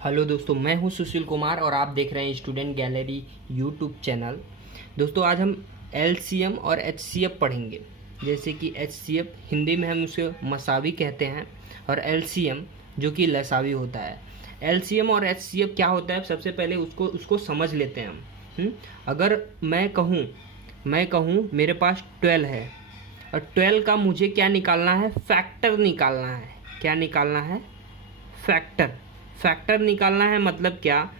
Hello दोस्तों, मैं हूं सुशील कुमार और आप देख रहे हैं स्टूडेंट गैलरी यूट्यूब चैनल। दोस्तों, आज हम एलसीएम और एचसीएफ पढ़ेंगे। जैसे कि एचसीएफ हिंदी में हम उसे मसावी कहते हैं और एलसीएम जो कि लसावी होता है। एलसीएम और एचसीएफ क्या होता है, सबसे पहले उसको समझ लेते हैं हम। अगर मैं कहूँ मेरे पास 12 है और 12 का मुझे क्या निकालना है, फैक्टर निकालना है। क्या निकालना है? फैक्टर निकालना है। मतलब क्या,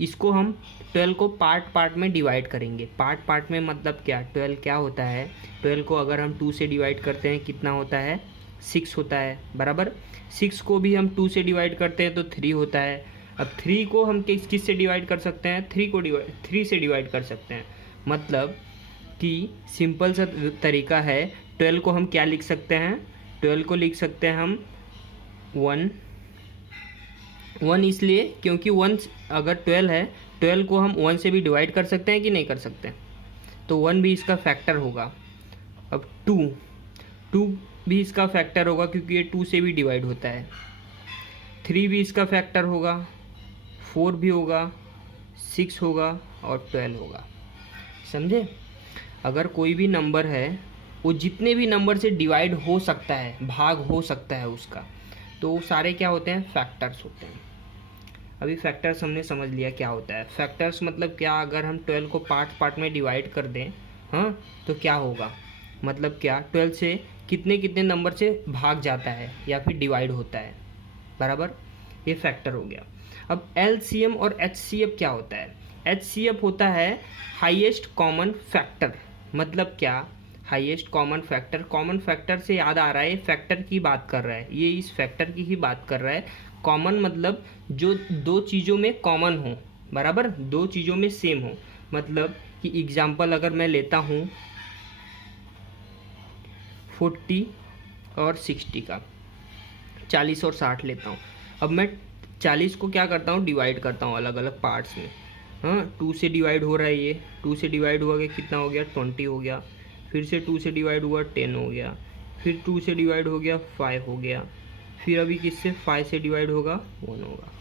इसको हम 12 को पार्ट में डिवाइड करेंगे। पार्ट में मतलब क्या, 12 क्या होता है, 12 को अगर हम 2 से डिवाइड करते हैं कितना होता है, 6 होता है। बराबर 6 को भी हम 2 से डिवाइड करते हैं तो 3 होता है। अब 3 को हम किस से डिवाइड कर सकते हैं, 3 से डिवाइड कर सकते हैं। मतलब कि सिंपल सा तरीका है। 12 को हम क्या लिख सकते हैं, 12 को लिख सकते हैं हम 1 इसलिए क्योंकि 1 अगर 12 है, 12 को हम 1 से भी डिवाइड कर सकते हैं कि नहीं कर सकते, तो 1 भी इसका फैक्टर होगा। अब 2 भी इसका फैक्टर होगा क्योंकि ये 2 से भी डिवाइड होता है। 3 भी इसका फैक्टर होगा, 4 भी होगा, 6 होगा और 12 होगा। समझे? अगर कोई भी नंबर है, वो जितने भी नंबर से डिवाइड हो सकता है, भाग हो सकता है उसका, तो वो सारे क्या होते हैं, फैक्टर्स होते हैं। अभी फैक्टर्स हमने समझ लिया क्या होता है। फैक्टर्स मतलब क्या, अगर हम 12 को पार्ट में डिवाइड कर दें, हाँ, तो क्या होगा, मतलब क्या, 12 से कितने कितने नंबर से भाग जाता है या फिर डिवाइड होता है। बराबर, ये फैक्टर हो गया। अब एलसीएम और एचसीएफ क्या होता है? एचसीएफ होता है हाईएस्ट कॉमन फैक्टर। मतलब क्या, highest common factor. Common factor से याद आ रहा है, ये फैक्टर की बात कर रहा है, ये इस फैक्टर की ही बात कर रहा है। कॉमन मतलब जो दो चीज़ों में कॉमन हो, बराबर, दो चीज़ों में सेम हो। मतलब कि एग्जाम्पल अगर मैं लेता हूँ 40 और 60 का, 40 और 60 लेता हूँ। अब मैं 40 को क्या करता हूँ, डिवाइड करता हूँ अलग अलग पार्ट्स में। हाँ, 2 से डिवाइड हो रहा है, ये 2 से डिवाइड हुआ गया, कितना हो गया, 20 हो गया। फिर से 2 से डिवाइड हुआ, 10 हो गया। फिर 2 से डिवाइड हो गया, 5 हो गया। फिर अभी किससे, 5 से डिवाइड होगा, 1 होगा।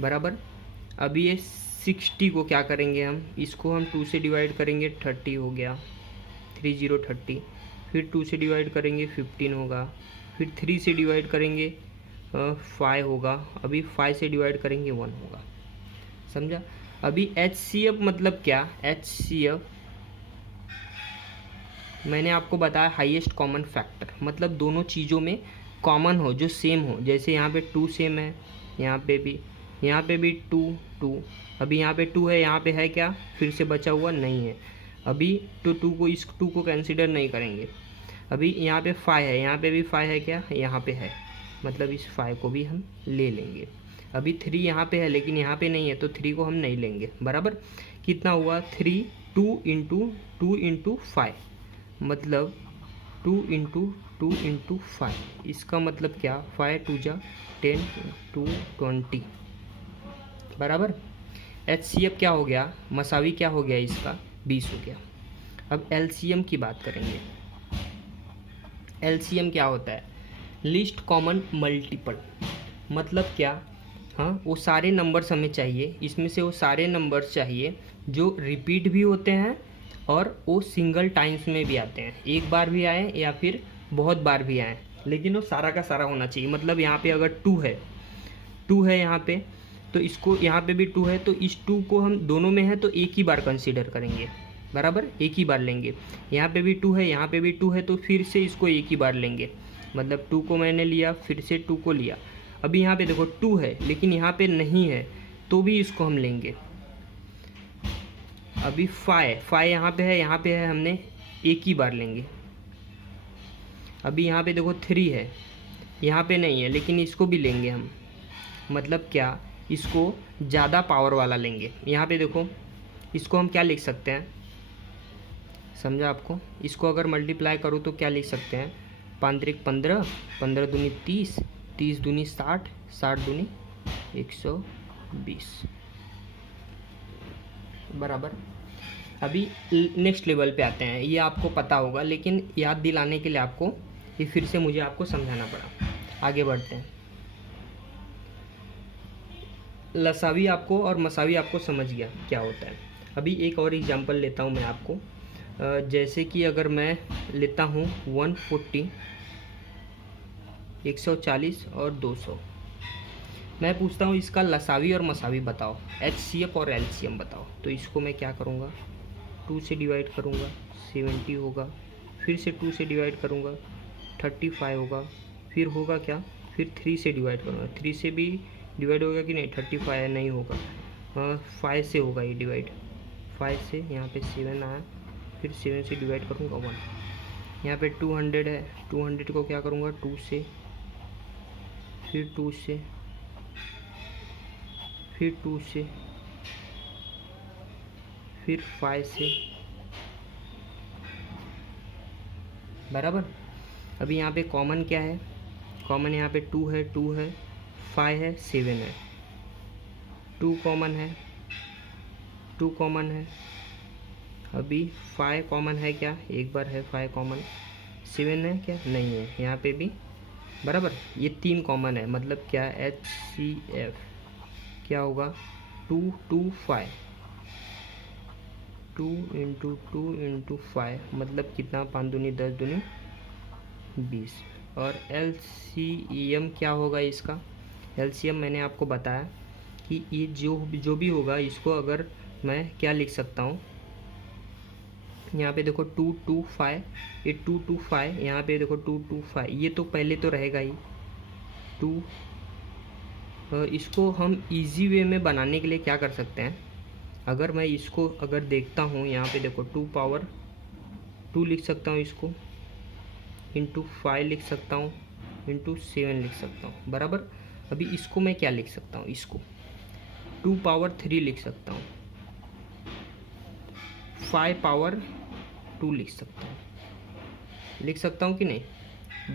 बराबर। अभी ये 60 को क्या करेंगे हम, इसको हम 2 से डिवाइड करेंगे, 30 हो गया, 30। फिर 2 से डिवाइड करेंगे, 15 होगा। फिर 3 से डिवाइड करेंगे 5 होगा। अभी 5 से डिवाइड करेंगे 1 होगा। समझा? अभी एचसीएफ मतलब क्या, एचसीएफ मैंने आपको बताया हाईएस्ट कॉमन फैक्टर। मतलब दोनों चीज़ों में कॉमन हो, जो सेम हो। जैसे यहाँ पे 2 सेम है, यहाँ पे भी 2। अभी यहाँ पे 2 है, यहाँ पे है क्या, फिर से बचा हुआ नहीं है। अभी तो 2 को, इस 2 को कंसिडर नहीं करेंगे। अभी यहाँ पे 5 है, यहाँ पे भी 5 है क्या, यहाँ पे है, मतलब इस 5 को भी हम ले लेंगे। अभी 3 यहाँ पे है लेकिन यहाँ पे नहीं है, तो 3 को हम नहीं लेंगे। बराबर, कितना हुआ, 3, 2 इंटू 5, मतलब 2 इंटू 5। इसका मतलब क्या, 5 2 जा 10, 2 20। बराबर। एचसीएफ क्या हो गया, मसावी क्या हो गया, इसका 20 हो गया। अब एलसीएम की बात करेंगे। एलसीएम क्या होता है, लिस्ट कॉमन मल्टीपल। मतलब क्या, हाँ, वो सारे नंबर्स हमें चाहिए, इसमें से वो सारे नंबर्स चाहिए जो रिपीट भी होते हैं और वो सिंगल टाइम्स में भी आते हैं। एक बार भी आए या फिर बहुत बार भी आए, लेकिन वो सारा का सारा होना चाहिए। मतलब यहाँ पे अगर 2 है यहाँ पे, तो इसको यहाँ पे भी 2 है, तो इस 2 को हम दोनों में है तो एक ही बार कंसीडर करेंगे। बराबर, एक ही बार लेंगे। यहाँ पे भी 2 है, यहाँ पे भी 2 है, तो फिर से इसको एक ही बार लेंगे। मतलब 2 को मैंने लिया, फिर से 2 को लिया। अभी यहाँ पे देखो 2 है लेकिन यहाँ पे नहीं है, तो भी इसको हम लेंगे। अभी 5 यहाँ पे है, हमने एक ही बार लेंगे। अभी यहाँ पे देखो 3 है, यहाँ पे नहीं है, लेकिन इसको भी लेंगे हम। मतलब क्या, इसको ज़्यादा पावर वाला लेंगे। यहाँ पे देखो, इसको हम क्या लिख सकते हैं, समझा आपको? इसको अगर मल्टीप्लाई करो तो क्या लिख सकते हैं, 5 त्रिक 15, 15 दूनी 30, 30 दूनी 60, 60 दूनी 120। बराबर। अभी नेक्स्ट लेवल पे आते हैं, ये आपको पता होगा लेकिन याद दिलाने के लिए आपको ये फिर से मुझे आपको समझाना पड़ा। आगे बढ़ते हैं। लसावी आपको और मसावी आपको समझ गया क्या होता है। अभी एक और एग्जांपल लेता हूँ मैं आपको। जैसे कि अगर मैं लेता हूँ 140, 140 और 200, मैं पूछता हूँ इसका लसावी और मसावी बताओ, HCF और LCM बताओ। तो इसको मैं क्या करूँगा, 2 से डिवाइड करूँगा, 70 होगा, फिर से 2 से डिवाइड करूँगा, 35 होगा, फिर होगा क्या, फिर 3 से डिवाइड करूँगा, 3 से भी डिवाइड होगा कि नहीं, 35 है, नहीं होगा, 5 से होगा ये डिवाइड, 5 से यहाँ पे 7 आया, फिर 7 से डिवाइड करूँगा 1, यहाँ पे 200 है, 200 को क्या करूँगा 2 से, फिर 2 से, फिर 2 से, फिर 5 से, बराबर। अभी यहाँ पे कॉमन क्या है, कॉमन यहाँ पे 2 है, 2 है, 5 है, 7 है, 2 कॉमन है, 2 कॉमन है, अभी 5 कॉमन है क्या, एक बार है 5 कॉमन, 7 है क्या, नहीं है, यहाँ पे भी बराबर, ये 3 कॉमन है, मतलब क्या, HCF क्या होगा 2 2 5, 2 इंटू 2 इंटू 5 मतलब कितना, 5 दूनी 10 दूनी 20। और LCM क्या होगा इसका, LCM मैंने आपको बताया कि ये जो भी होगा इसको अगर मैं क्या लिख सकता हूँ, यहाँ पे देखो 2 2 5, ये 2 2 5, यहाँ पे देखो 2 2 5, ये तो पहले तो रहेगा ही 2। इसको हम इजी वे में बनाने के लिए क्या कर सकते हैं, अगर मैं इसको अगर देखता हूँ, यहाँ पे देखो 2 पावर 2 लिख सकता हूँ इसको, इंटू 5 लिख सकता हूँ, इंटू 7 लिख सकता हूँ, बराबर। अभी इसको मैं क्या लिख सकता हूँ, इसको 2 पावर 3 लिख सकता हूँ, 5 पावर 2 लिख सकता हूँ कि नहीं,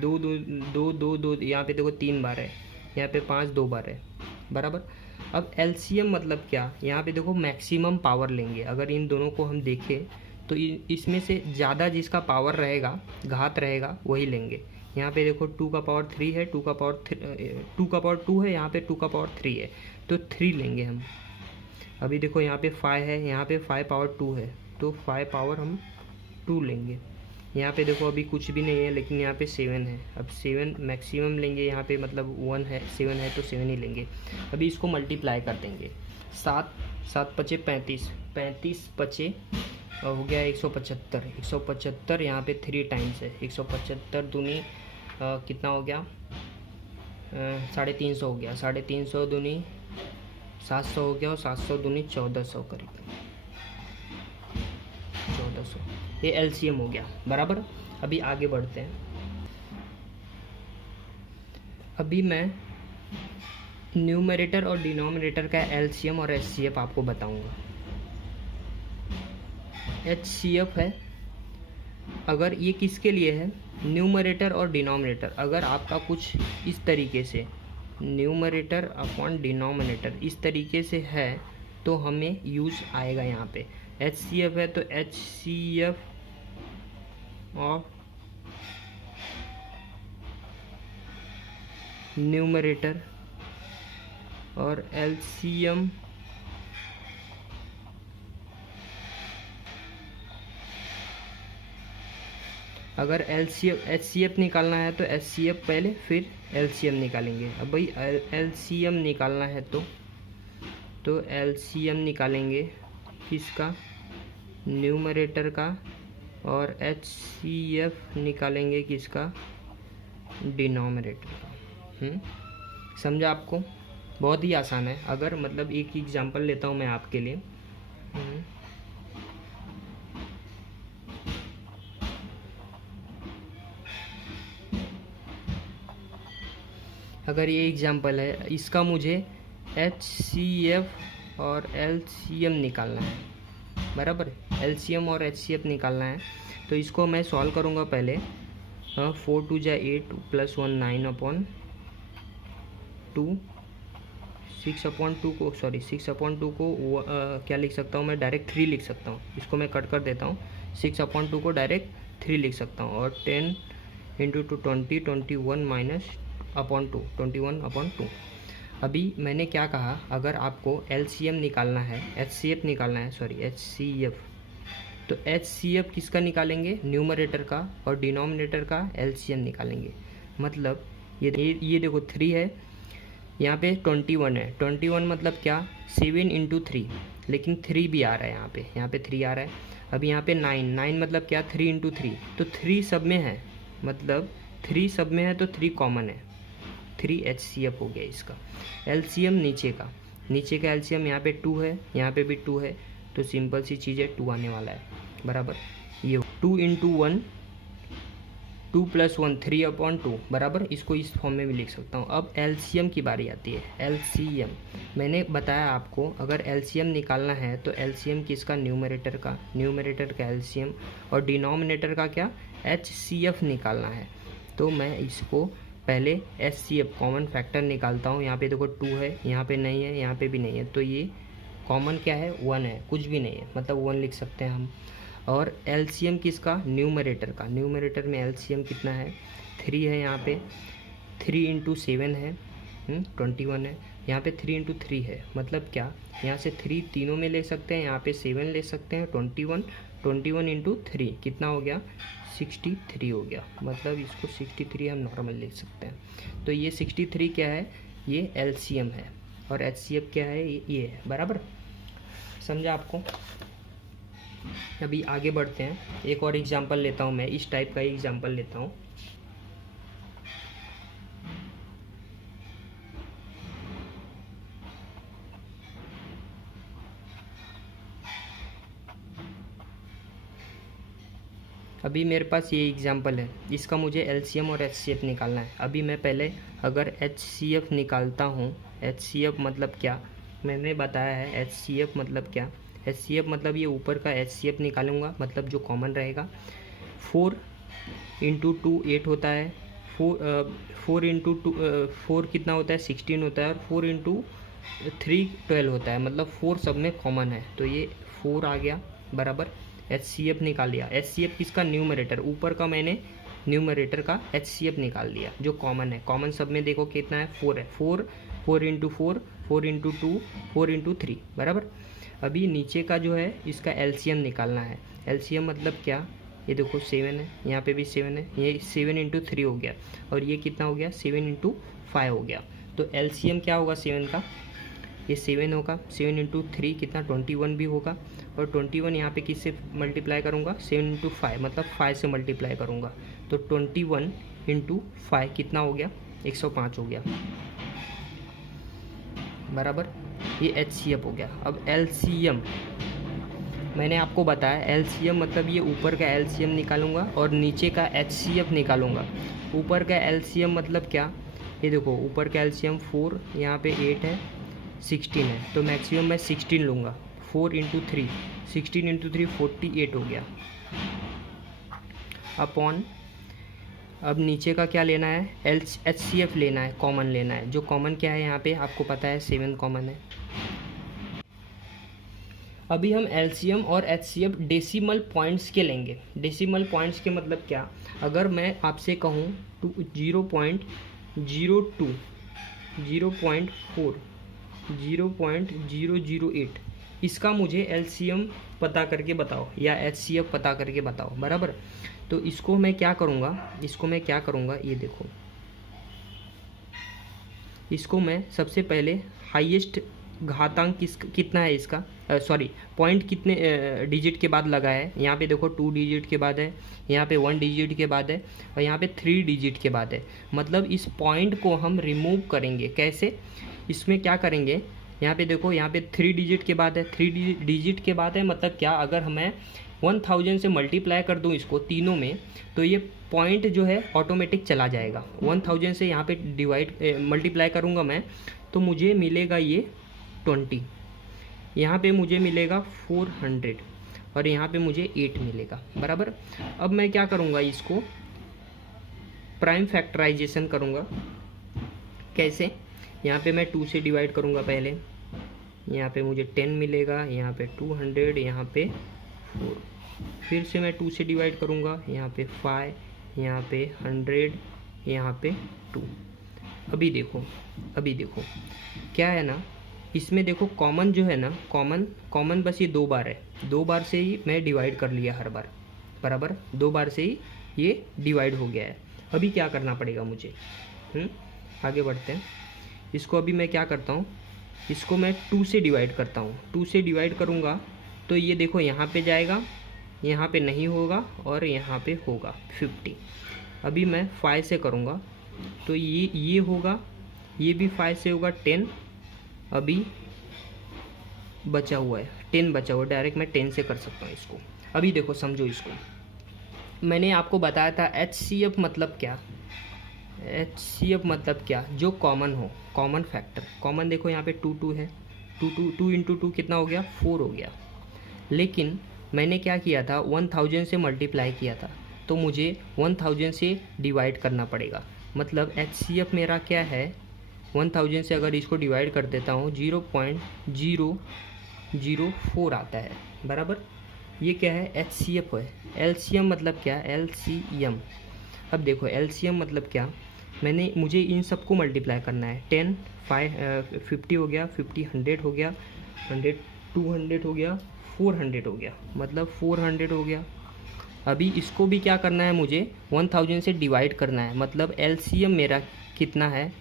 2 2 2 2 2, यहाँ पे देखो 3 बार है, यहाँ पे 5 2 बार है, बराबर। अब LCM मतलब क्या, यहाँ पे देखो मैक्सिमम पावर लेंगे, अगर इन दोनों को हम देखें तो इसमें से ज़्यादा जिसका पावर रहेगा, घात रहेगा, वही लेंगे। यहाँ पे देखो 2 का पावर 3 है, 2 का पावर 2 है, यहाँ पे 2 का पावर 3 है, तो 3 लेंगे हम। अभी देखो यहाँ पे 5 है, यहाँ पे 5 पावर 2 है, तो 5 पावर हम 2 लेंगे। यहाँ पे देखो अभी कुछ भी नहीं है, लेकिन यहाँ पे 7 है, अब 7 मैक्सिमम लेंगे, यहाँ पे मतलब 1 है, 7 है तो 7 ही लेंगे। अभी इसको मल्टीप्लाई कर देंगे, 7 7 पचे 35, 35 पचे हो गया 175, 175 यहाँ पे 3 टाइम्स है, 175 दूनी कितना हो गया, 350 हो गया, 350 दूनी 700 हो गया, और 700 दूनी 1400 करीब, 1400, ये LCM हो गया, बराबर। अभी आगे बढ़ते हैं। अभी मैं न्यूमरेटर और डिनोमिनेटर का LCM और HCF आपको बताऊंगा। HCF है, अगर ये किसके लिए है, न्यूमरेटर और डिनोमिनेटर, अगर आपका कुछ इस तरीके से न्यूमरेटर अपॉन डिनोमिनेटर इस तरीके से है तो हमें यूज आएगा यहाँ पे। HCF है तो HCF ऑफ न्यूमरेटर और LCM अगर HCF निकालना है तो HCF पहले फिर LCM निकालेंगे। अब भाई LCM निकालना है तो LCM निकालेंगे किसका, न्यूमरेटर का, और HCF निकालेंगे किसका, डिनोमिनेटर का। समझा आपको, बहुत ही आसान है। अगर मतलब एक एग्जांपल लेता हूँ मैं आपके लिए, अगर ये एग्जांपल है, इसका मुझे HCF और LCM निकालना है, बराबर। LCM और HCF निकालना है तो इसको मैं सॉल्व करूँगा पहले। 4 2 जा 8 प्लस 1 9 अपॉन 2, 6 अपॉन 2 को क्या लिख सकता हूँ मैं, डायरेक्ट 3 लिख सकता हूँ। इसको मैं कट कर देता हूँ, 6 अपॉन 2 को डायरेक्ट 3 लिख सकता हूँ, और 10 इंटू 2 20, 21 माइनस अपॉन 2, 21 अपॉन 2। अभी मैंने क्या कहा, अगर आपको एलसीएम निकालना है, एचसीएफ निकालना है, सॉरी एचसीएफ, तो एचसीएफ किसका निकालेंगे, न्यूमरेटर का, और डिनोमिनेटर का एलसीएम निकालेंगे। मतलब ये देखो 3 है, यहाँ पे 21 है, 21 मतलब क्या, 7 इंटू 3, लेकिन 3 भी आ रहा है यहाँ पे 3 आ रहा है। अब यहाँ पे 9 मतलब क्या, 3 इंटू 3, तो 3 सब में है, मतलब 3 सब में है तो 3 कॉमन है, 3 एचसीएफ हो गया इसका। एलसीएम नीचे का एलसीएम यहाँ पे 2 है, यहाँ पे भी 2 है, तो सिंपल सी चीज़ है, 2 आने वाला है बराबर। ये 2 इंटू 1, 2 प्लस 1 3/2 बराबर, इसको इस फॉर्म में भी लिख सकता हूँ। अब एलसीएम की बारी आती है। एलसीएम मैंने बताया आपको, अगर एलसीएम निकालना है तो एलसीएम किसका, न्यूमरेटर का एलसीएम, और डिनोमिनेटर का क्या, एचसीएफ निकालना है। तो मैं इसको पहले एचसीएफ कॉमन फैक्टर निकालता हूँ। यहाँ पे देखो 2 है, यहाँ पे नहीं है, यहाँ पे भी नहीं है, तो ये कॉमन क्या है, 1 है, कुछ भी नहीं है, मतलब 1 लिख सकते हैं हम। और एलसीएम किसका, न्यूमरेटर में एलसीएम कितना है, 3 है, यहाँ पे 3 इंटू 7 है, 21 है, यहाँ पे 3 इंटू 3 है, मतलब क्या, यहाँ से 3 तीनों में ले सकते हैं, यहाँ पे 7 ले सकते हैं, 21 इंटू 3 कितना हो गया, 63 हो गया, मतलब इसको 63 हम नॉर्मल लिख सकते हैं। तो ये 63 क्या है, ये एलसीएम है, और एचसीएफ क्या है, ये है बराबर। समझा आपको। अभी आगे बढ़ते हैं, एक और एग्जांपल लेता हूँ मैं, इस टाइप का ही एग्जांपल लेता हूँ। अभी मेरे पास ये एग्जांपल है, इसका मुझे एलसीएम और एचसीएफ निकालना है। अभी मैं पहले अगर एचसीएफ निकालता हूँ, एचसीएफ मतलब क्या मैंने बताया है, एचसीएफ मतलब क्या, एचसीएफ मतलब ये ऊपर का एचसीएफ निकालूंगा, मतलब जो कॉमन रहेगा। 4 इंटू 2 8 होता है, 4 इंटू 4 कितना होता है, 16 होता है, और 4 इंटू 3 12 होता है, मतलब 4 सब में कॉमन है, तो ये 4 आ गया बराबर। एचसीएफ निकाल लिया। एचसीएफ किसका, न्यूमरेटर, ऊपर का मैंने न्यूमरेटर का एचसीएफ निकाल लिया, जो कॉमन है, कॉमन सब में देखो कितना है, 4 है, 4 इंटू 4, 4 इंटू 2, 4 इंटू 3 बराबर। अभी नीचे का जो है इसका एलसीएम निकालना है। एलसीएम मतलब क्या, ये देखो 7 है, यहाँ पे भी 7 है, ये 7 इंटू 3 हो गया, और ये कितना हो गया, 7 इंटू 5 हो गया। तो एलसीएम क्या होगा 7 का, ये 7 होगा, 7 इंटू 3 कितना, 21 भी होगा, और 21 यहाँ पे किससे मल्टीप्लाई करूँगा, 7 इंटू 5 मतलब 5 से मल्टीप्लाई करूँगा, तो 21 इंटू 5 कितना हो गया, 105 हो गया बराबर। ये एचसीएफ हो गया। अब एलसीएम मैंने आपको बताया, एलसीएम मतलब ये ऊपर का एलसीएम निकालूंगा और नीचे का एचसीएफ निकालूंगा। ऊपर का एलसीएम मतलब क्या, ये देखो ऊपर का एलसीएम 4, यहाँ पे 8 है, 16 है, तो मैक्सिमम मैं 16 लूँगा। 4 इंटू 3, 16 इंटू 3 48 हो गया, अपॉन अब नीचे का क्या लेना है, एचसीएफ लेना है, कॉमन लेना है। जो कॉमन क्या है यहाँ पे आपको पता है, 7 कॉमन है। अभी हम एलसीएम और एचसीएफ डेसिमल पॉइंट्स के लेंगे। डेसिमल पॉइंट्स के मतलब क्या, अगर मैं आपसे कहूँ 0.02, 0.4, 0.008, इसका मुझे एलसीएम पता करके बताओ या एचसीएफ पता करके बताओ बराबर। तो इसको मैं क्या करूँगा, ये देखो, इसको मैं सबसे पहले हाईएस्ट घातांक कितना है इसका, सॉरी पॉइंट कितने डिजिट के बाद लगा है। यहाँ पे देखो 2 डिजिट के बाद है, यहाँ पे 1 डिजिट के बाद है, और यहाँ पे 3 डिजिट के बाद है। मतलब इस पॉइंट को हम रिमूव करेंगे। कैसे, इसमें क्या करेंगे, यहाँ पे देखो, यहाँ पे 3 डिजिट के बाद है, 3 डिजिट के बाद है, मतलब क्या, अगर हमें 1000 से मल्टीप्लाई कर दूँ इसको तीनों में, तो ये पॉइंट जो है ऑटोमेटिक चला जाएगा। 1000 से यहाँ पे मल्टीप्लाई करूँगा मैं, तो मुझे मिलेगा ये 20, यहाँ पे मुझे मिलेगा 400, और यहाँ पे मुझे 8 मिलेगा बराबर। अब मैं क्या करूँगा, इसको प्राइम फैक्टराइजेशन करूँगा। कैसे, यहाँ पे मैं 2 से डिवाइड करूँगा पहले, यहाँ पे मुझे 10 मिलेगा, यहाँ पे 200, यहाँ पे 4, फिर से मैं 2 से डिवाइड करूँगा, यहाँ पे 5, यहाँ पे 100, यहाँ पे 2, अभी देखो क्या है ना, इसमें देखो कॉमन जो है ना, कॉमन बस ये 2 बार है, 2 बार से ही मैं डिवाइड कर लिया हर बार, बराबर 2 बार से ही ये डिवाइड हो गया है। अभी क्या करना पड़ेगा मुझे, आगे बढ़ते हैं। इसको अभी मैं क्या करता हूँ, इसको मैं 2 से डिवाइड करता हूँ। 2 से डिवाइड करूँगा तो ये देखो यहाँ पे जाएगा, यहाँ पे नहीं होगा और यहाँ पे होगा 50। अभी मैं 5 से करूँगा तो ये होगा, ये भी 5 से होगा 10। अभी बचा हुआ है 10 बचा हुआ, डायरेक्ट मैं 10 से कर सकता हूँ इसको। अभी देखो समझो इसको, मैंने आपको बताया था HCF मतलब क्या। HCF मतलब क्या, जो कॉमन हो, कॉमन फैक्टर। कॉमन देखो यहाँ पे 2 है, 2 इंटू 2 कितना हो गया, 4 हो गया। लेकिन मैंने क्या किया था, 1000 से मल्टीप्लाई किया था, तो मुझे 1000 से डिवाइड करना पड़ेगा। मतलब HCF मेरा क्या है, 1000 से अगर इसको डिवाइड कर देता हूँ 0.004 आता है, बराबर। ये क्या है, HCF है। LCM मतलब क्या, LCM। अब देखो LCM मतलब क्या, मुझे इन सबको मल्टीप्लाई करना है। 10 50 हो गया, 50 100 हो गया, 100 200 हो गया, 400 हो गया, मतलब 400 हो गया। अभी इसको भी क्या करना है, मुझे 1000 से डिवाइड करना है। मतलब LCM मेरा कितना है,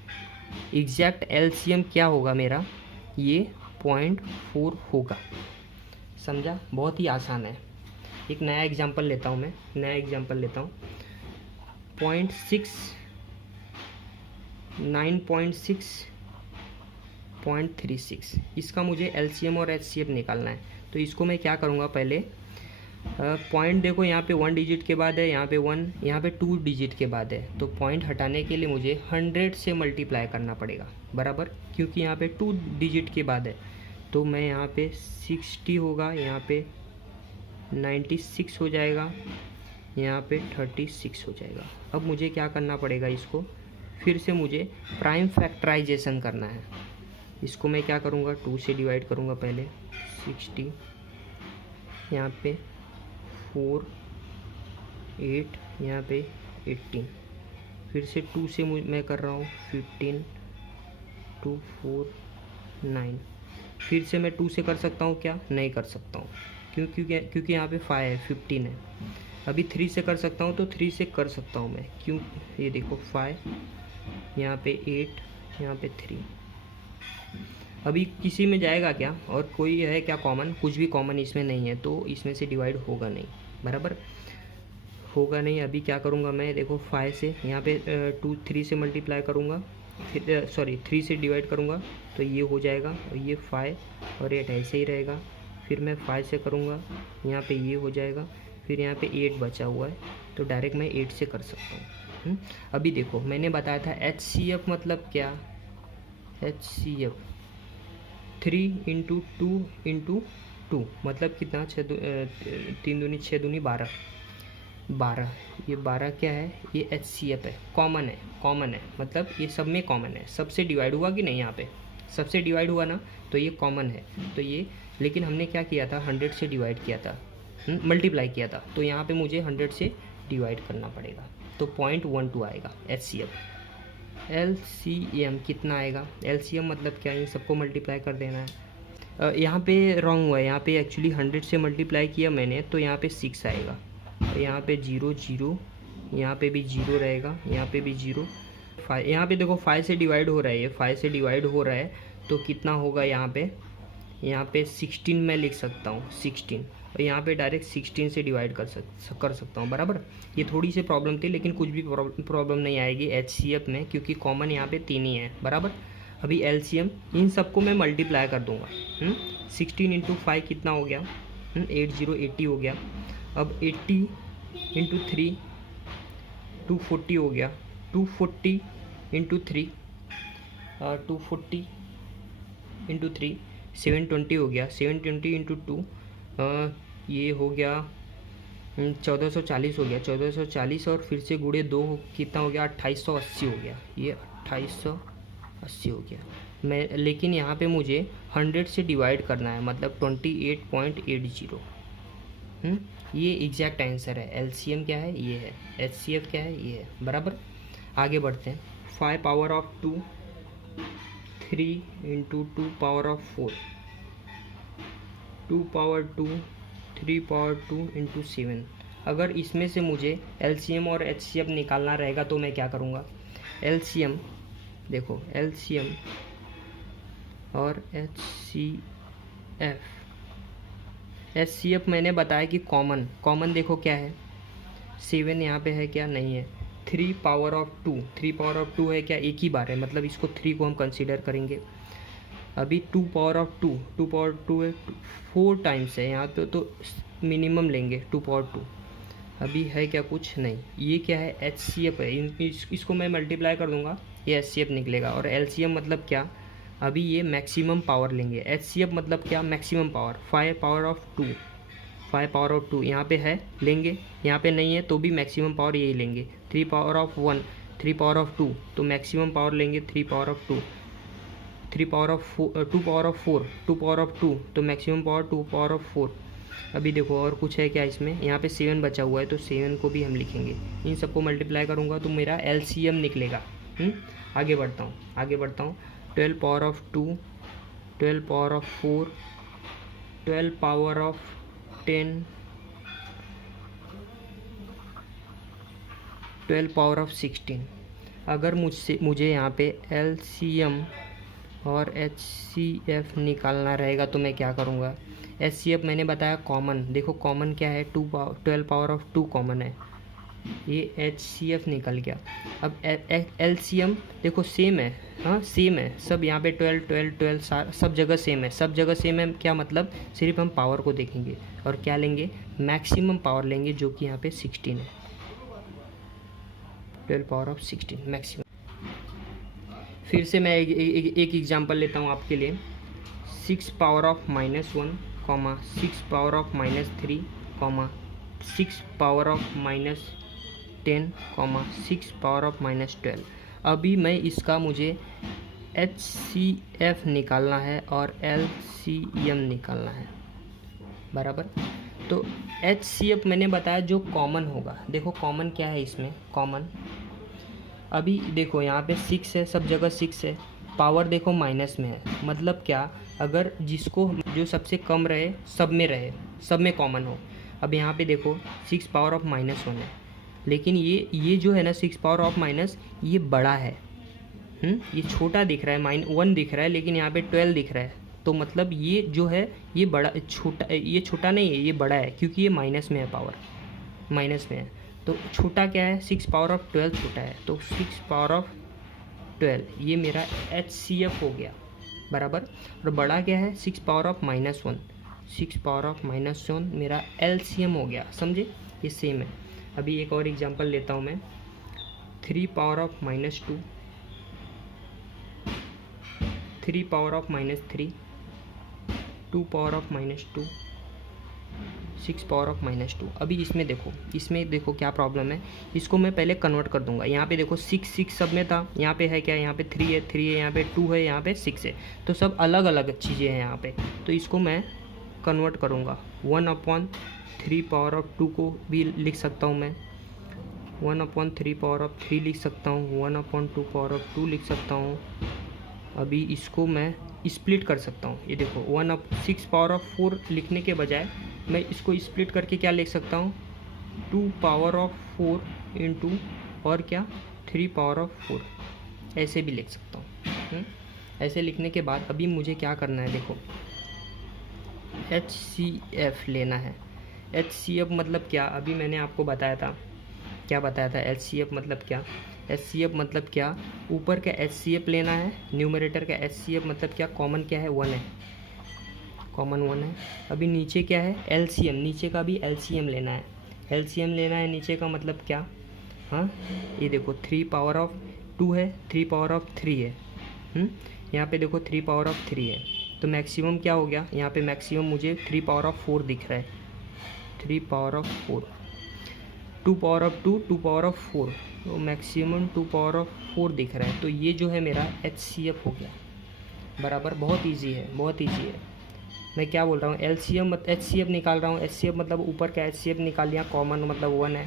एग्जैक्ट LCM क्या होगा मेरा, ये 0.4 होगा। समझा, बहुत ही आसान है। एक नया एग्जांपल लेता हूँ, 0.6 9.6.36, इसका मुझे LCM और HCF निकालना है। तो इसको मैं क्या करूँगा, पहले पॉइंट देखो यहाँ पे 1 डिजिट के बाद है, यहाँ पे 1, यहाँ पे 2 डिजिट के बाद है। तो पॉइंट हटाने के लिए मुझे 100 से मल्टीप्लाई करना पड़ेगा, बराबर, क्योंकि यहाँ पे 2 डिजिट के बाद है। तो मैं यहाँ पे 60 होगा, यहाँ पे 96 हो जाएगा, यहाँ पे 36 हो जाएगा। अब मुझे क्या करना पड़ेगा, इसको फिर से मुझे प्राइम फैक्टराइजेशन करना है। इसको मैं क्या करूँगा, 2 से डिवाइड करूँगा पहले, 60, यहाँ पे 4 8, यहाँ पे 18, फिर से 2 से मैं कर रहा हूँ 15 2 4 9। फिर से मैं 2 से कर सकता हूँ क्या, नहीं कर सकता हूँ, क्योंकि यहाँ पे 5 है, 15 है। अभी 3 से कर सकता हूँ, तो 3 से कर सकता हूँ मैं, क्यों, ये देखो 5, यहाँ पे 8, यहाँ पे 3। अभी किसी में जाएगा क्या, और कोई है क्या कॉमन, कुछ भी कॉमन इसमें नहीं है, तो इसमें से डिवाइड होगा नहीं, बराबर होगा नहीं। अभी क्या करूँगा मैं, देखो 5 से यहाँ पे 3 से मल्टीप्लाई करूँगा, फिर 3 से डिवाइड करूँगा, तो ये हो जाएगा, और ये 5 और 8 ऐसे ही रहेगा। फिर मैं 5 से करूँगा, यहाँ पे ये हो जाएगा, फिर यहाँ पे 8 बचा हुआ है, तो डायरेक्ट मैं 8 से कर सकता हूँ। अभी देखो मैंने बताया था HCF मतलब क्या, HCF 3 इंटू 2 इंटू 2 मतलब कितना, 3 दूनी 6 दूनी 12, ये 12 क्या है, ये HCF है, कॉमन है, मतलब ये सब में कॉमन है। सबसे डिवाइड हुआ कि नहीं, यहाँ पे सबसे डिवाइड हुआ ना, तो ये कॉमन है। तो ये, लेकिन हमने क्या किया था, 100 से डिवाइड किया था, मल्टीप्लाई किया था, तो यहाँ पे मुझे 100 से डिवाइड करना पड़ेगा, तो 0.12 आएगा HCF। LCM कितना आएगा, LCM मतलब क्या, इन सबको मल्टीप्लाई कर देना है। यहाँ पे रॉन्ग हुआ है, यहाँ पे एक्चुअली 100 से मल्टीप्लाई किया मैंने, तो यहाँ पे 6 आएगा, यहाँ पे 0 0, यहाँ पे भी 0 रहेगा, यहाँ पे भी 0, 5, यहाँ पे देखो 5 से डिवाइड हो रहा है, ये 5 से डिवाइड हो रहा है, तो कितना होगा यहाँ पे 16 मैं लिख सकता हूँ, 16, और यहाँ पे डायरेक्ट 16 से डिवाइड कर सकता हूँ, बराबर। ये थोड़ी सी प्रॉब्लम थी, लेकिन कुछ भी प्रॉब्लम नहीं आएगी HCF में, क्योंकि कॉमन यहाँ पे 3 ही है, बराबर। अभी LCM, इन सबको मैं मल्टीप्लाई कर दूँगा। 16 इंटू 5 कितना हो गया, 80 हो गया। अब 80 इंटू 3 240 हो गया, 240 इंटू 3 240 इंटू 3 720 हो गया, 720 इंटू 2 ये हो गया 1440 हो गया, 1440 और फिर से गुणे 2 कितना हो गया, 2880 हो गया, ये 2880 हो गया। लेकिन यहाँ पे मुझे 100 से डिवाइड करना है, मतलब 28.80। ये एग्जैक्ट आंसर है। LCM क्या है, ये है, HCF क्या है, ये है, बराबर। आगे बढ़ते हैं, 5 power of 2, 3 into 2 power of 4, 2 power 2, 3 power 2 into 7। अगर इसमें से मुझे एलसीएम और एचसीएफ निकालना रहेगा तो मैं क्या करूँगा? एलसीएम देखो, एलसीएम और एचसीएफ मैंने बताया कि कॉमन देखो क्या है, 7 यहाँ पे है क्या? नहीं है। 3 पावर ऑफ 2, 3 पावर ऑफ 2 है क्या? एक ही बार है, मतलब इसको 3 को हम कंसीडर करेंगे। अभी 2 पावर ऑफ 2, 2 पावर 2 है, 4 टाइम्स है यहाँ पे, तो मिनिमम लेंगे 2 पावर 2। अभी है क्या? कुछ नहीं। ये क्या है? एचसीएफ है। इसको मैं मल्टीप्लाई कर दूंगा, ये एचसीएफ निकलेगा। और एलसीएम मतलब क्या? अभी ये मैक्सिमम पावर लेंगे। एचसीएफ मतलब क्या? Maximum power. 5 power of 2, 5 power of 2 यहाँ पे है, लेंगे। यहाँ पे नहीं है तो भी मैक्सिमम पावर यही लेंगे। 3 पावर ऑफ 1, 3 पावर ऑफ 2, तो मैक्सिमम पावर लेंगे 3 power of 2। 3 power of 2 power of 4, 2 power of 2, तो मैक्सिमम पावर 2 पावर ऑफ 4। अभी देखो और कुछ है क्या इसमें? यहाँ पे 7 बचा हुआ है, तो 7 को भी हम लिखेंगे। इन सबको मल्टीप्लाई करूँगा तो मेरा एलसीएम निकलेगा। आगे बढ़ता हूँ। 12 power of 2, 12 power of 4, 12 power of 10, 12 power of 16। अगर मुझे यहाँ पे एलसीएम और एचसीएफ निकालना रहेगा तो मैं क्या करूँगा? एचसीएफ मैंने बताया कॉमन, देखो कॉमन क्या है? 12 पावर ऑफ 2 कॉमन है, ये एचसीएफ निकल गया। अब एलसीएम देखो सेम है, हाँ सेम है सब, यहाँ पे 12 12 12 सब जगह सेम है। सब जगह सेम है क्या मतलब? सिर्फ हम पावर को देखेंगे और क्या लेंगे? मैक्सिमम पावर लेंगे, जो कि यहाँ पे 16 है। 12 पावर ऑफ 16 मैक्सिमम। फिर से मैं एक एग्जांपल लेता हूँ आपके लिए। 6 power of -1, 6 power of -3, 6 power of -10, 6 power of -12। अभी मैं इसका मुझे एचसीएफ निकालना है और एलसीएम निकालना है, बराबर। तो एचसीएफ मैंने बताया जो कॉमन होगा। देखो कॉमन क्या है इसमें? कॉमन अभी देखो यहाँ पे 6 है, सब जगह 6 है। पावर देखो माइनस में है, मतलब क्या? अगर जो सबसे कम रहे सब में रहे, सब में कॉमन हो। अब यहाँ पे देखो 6 पावर ऑफ -1 है, लेकिन ये जो है ना 6 पावर ऑफ माइनस, ये बड़ा है। ये छोटा दिख रहा है, -1 दिख रहा है, लेकिन यहाँ पे 12 दिख रहा है। तो मतलब ये जो है ये बड़ा, ये छोटा नहीं है, ये बड़ा है, क्योंकि ये माइनस में है, पावर माइनस में है। तो छोटा क्या है? 6 पावर ऑफ 12 छोटा है, तो 6 पावर ऑफ 12 ये मेरा एचसीएफ हो गया, बराबर। और बड़ा क्या है? 6 पावर ऑफ -1, 6 पावर ऑफ -1 मेरा एलसीएम हो गया, समझे? ये सेम है। अभी एक और एग्जांपल लेता हूँ मैं। 3 power of -2, 3 power of -3, 2 power of -2, 6 power of -2। अभी इसमें देखो क्या प्रॉब्लम है। इसको मैं पहले कन्वर्ट कर दूंगा। यहाँ पे देखो 6 सब में था, यहाँ पे है क्या? यहाँ पे 3 है, यहाँ पे 2 है, यहाँ पे 6 है, तो सब अलग अलग चीज़ें हैं यहाँ पे। तो इसको मैं कन्वर्ट करूँगा। 1/3 पावर ऑफ 2 को भी लिख सकता हूँ मैं, 1/3 पावर ऑफ 3 लिख सकता हूँ, 1/2 पावर ऑफ 2 लिख सकता हूँ। अभी इसको मैं स्प्लिट कर सकता हूँ। ये देखो 6 पावर ऑफ 4 लिखने के बजाय मैं इसको स्प्लिट करके क्या लिख सकता हूँ? 2 पावर ऑफ 4 इंटू और क्या 3 पावर ऑफ 4, ऐसे भी लिख सकता हूँ। ऐसे लिखने के बाद अभी मुझे क्या करना है? देखो HCF लेना है। HCF मतलब क्या? अभी मैंने आपको बताया था, क्या बताया था? HCF मतलब क्या? HCF मतलब क्या? ऊपर का HCF लेना है, न्यूमरेटर का HCF मतलब क्या? कॉमन क्या है? 1 है, कॉमन 1 है। अभी नीचे क्या है? LCM, नीचे का भी LCM लेना है। LCM लेना है नीचे का, मतलब क्या? हाँ ये देखो 3 पावर ऑफ 2 है, 3 पावर ऑफ 3 है। यहाँ पे देखो 3 पावर ऑफ 3 है, तो मैक्सिमम क्या हो गया? यहाँ पे मैक्सिमम मुझे 3 पावर ऑफ 4 दिख रहा है, 3 power of 4। 2 power of 2, 2 power of 4, तो मैक्सिमम 2 पावर ऑफ 4 दिख रहा है। तो ये जो है मेरा HCF हो गया, बराबर। बहुत इजी है, बहुत इजी है। मैं क्या बोल रहा हूँ? LCM HCF निकाल रहा हूँ। HCF मतलब ऊपर का HCF निकाल लिया, कॉमन मतलब 1 है।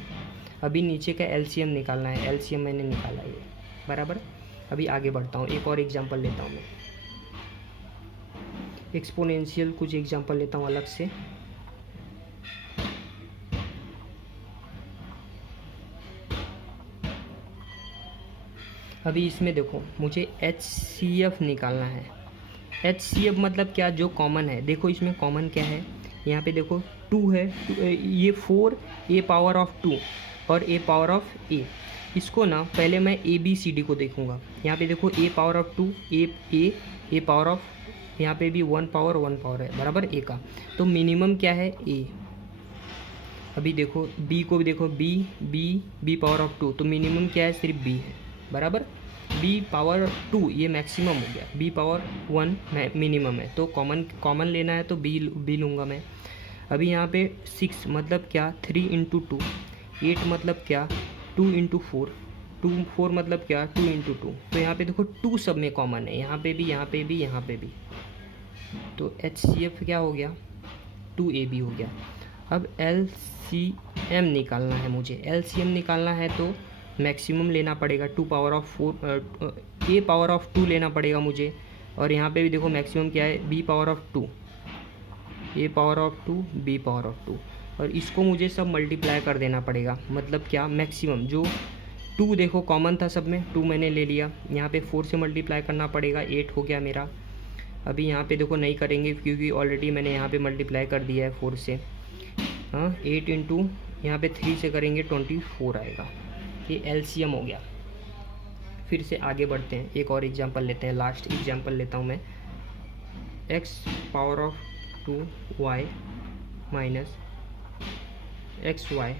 अभी नीचे का LCM निकालना है। LCM मैंने निकाला ये, बराबर। अभी आगे बढ़ता हूँ, एक और एग्जांपल लेता हूँ मैं, एक्सपोनेंशियल कुछ एग्जांपल लेता हूँ अलग से। अभी इसमें देखो मुझे HCF निकालना है। HCF मतलब क्या, जो कॉमन है। देखो इसमें कॉमन क्या है, यहाँ पे देखो 2 है, ये 4 a पावर ऑफ 2 और a पावर ऑफ a। इसको ना पहले मैं ABCD को देखूंगा। यहाँ पे देखो a power of 2 a power of, यहाँ पे भी 1 पावर है बराबर a का, तो मिनिमम क्या है a। अभी देखो b को भी देखो, b पावर ऑफ 2, तो मिनिमम क्या है, सिर्फ b है बराबर। b पावर 2 ये मैक्सिमम हो गया, b पावर 1 मिनिमम है, तो कॉमन लेना है तो b लूँगा मैं। अभी यहाँ पे 6 मतलब क्या, 3 इंटू 2, 8 मतलब क्या, 2 इंटू 4, 4 मतलब क्या, 2 इंटू 2। तो यहाँ पे देखो 2 सब में कॉमन है, यहाँ पे भी, यहाँ पे भी, यहाँ पे भी, तो HCF क्या हो गया, 2AB हो गया। अब LCM निकालना है मुझे। LCM निकालना है तो मैक्सिमम लेना पड़ेगा, 2 power of 4 a power of 2 लेना पड़ेगा मुझे। और यहाँ पे भी देखो मैक्सिमम क्या है, b power of 2, a power of 2, b power of 2, और इसको मुझे सब मल्टीप्लाई कर देना पड़ेगा। मतलब क्या, मैक्सिमम जो 2 देखो कॉमन था सब में, 2 मैंने ले लिया, यहाँ पे 4 से मल्टीप्लाई करना पड़ेगा, 8 हो गया मेरा। अभी यहाँ पे देखो नहीं करेंगे क्योंकि ऑलरेडी मैंने यहाँ पे मल्टीप्लाई कर दिया है 4 से। हाँ 8 इंटू यहाँ पे 3 से करेंगे 24 आएगा। ये LCM हो गया। फिर से आगे बढ़ते हैं, एक और एग्जांपल लेते हैं, लास्ट एग्जांपल लेता हूँ मैं। x power of 2y minus xy,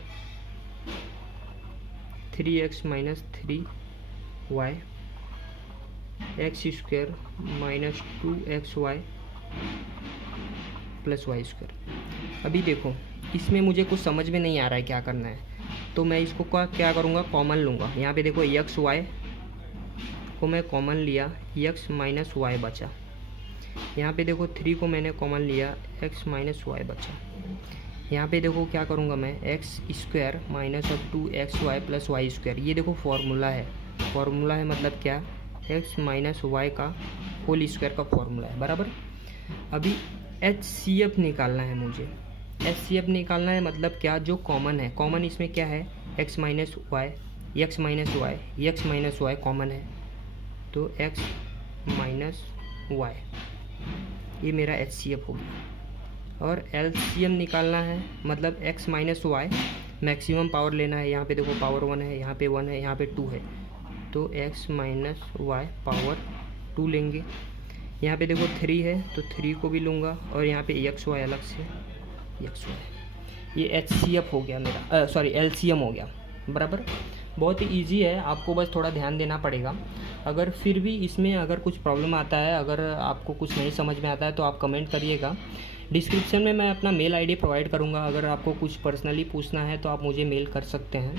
3x minus 3y, x square minus 2xy plus y square. अभी देखो इसमें मुझे कुछ समझ में नहीं आ रहा है क्या करना है, तो मैं इसको क्या करूँगा, कॉमन लूँगा। यहाँ पे देखो एक्स वाई को मैं कॉमन लिया, एक्स माइनस वाई बचा। यहाँ पे देखो 3 को मैंने कॉमन लिया, एक्स माइनस वाई बचा। यहाँ पे देखो क्या करूँगा मैं, x square minus of 2xy plus y square. ये देखो फॉर्मूला है मतलब क्या, एक्स माइनस वाई का होल स्क्वायर का फॉर्मूला है बराबर। अभी HCF निकालना है मुझे। HCF निकालना है मतलब क्या, जो कॉमन है। कॉमन इसमें क्या है, x माइनस वाई कॉमन है, तो x माइनस वाई ये मेरा HCF हो गया। और LCM निकालना है मतलब x minus y, maximum power लेना है। यहाँ पे देखो पावर 1 है, यहाँ पे 1 है, यहाँ पे 2 है, तो x माइनस वाई पावर 2 लेंगे। यहाँ पे देखो 3 है तो 3 को भी लूँगा, और यहाँ पे xy अलग से xy। ये HCF हो गया मेरा, सॉरी LCM हो गया बराबर। बहुत ही ईजी है, आपको बस थोड़ा ध्यान देना पड़ेगा। अगर फिर भी इसमें अगर कुछ प्रॉब्लम आता है, अगर आपको कुछ नहीं समझ में आता है तो आप कमेंट करिएगा। डिस्क्रिप्शन में मैं अपना मेल ID प्रोवाइड करूँगा, अगर आपको कुछ पर्सनली पूछना है तो आप मुझे मेल कर सकते हैं।